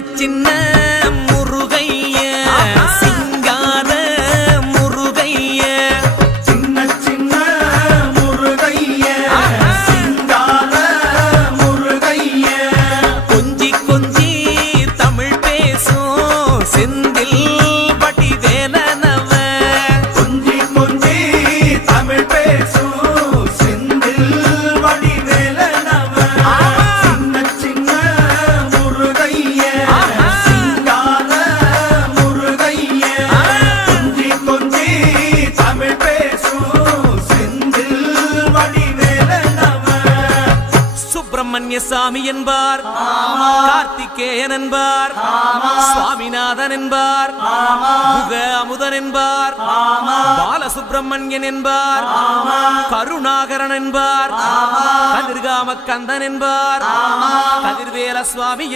சின்ன முருகைய சிங்கார முருகைய சின்ன சின்ன முருகைய சிங்கார முருகைய கொஞ்சி கொஞ்சி தமிழ் பேசும் செந்தில் வடிவேலனவ கொஞ்சி கொஞ்சி தமிழ் பேசும் செந்தில் வடிவேலனவ சின்ன சின்ன முருகைய சிங்கார முருகைய கொஞ்சி கொஞ்சி தமிழ் பேசும் செந்தில் வடிவேலனவ சுப்பிரமணிய சாமி என்பார், கார்த்திகேயன் என்பார், சுவாமிநாதன் என்பார், முக அமுதன் என்பார், பாலசுப்பிரமணியன் என்பார், கருணாகரன் என்பார், கதிர்காம கந்தன் என்பார், கதிர்வேல சுவாமி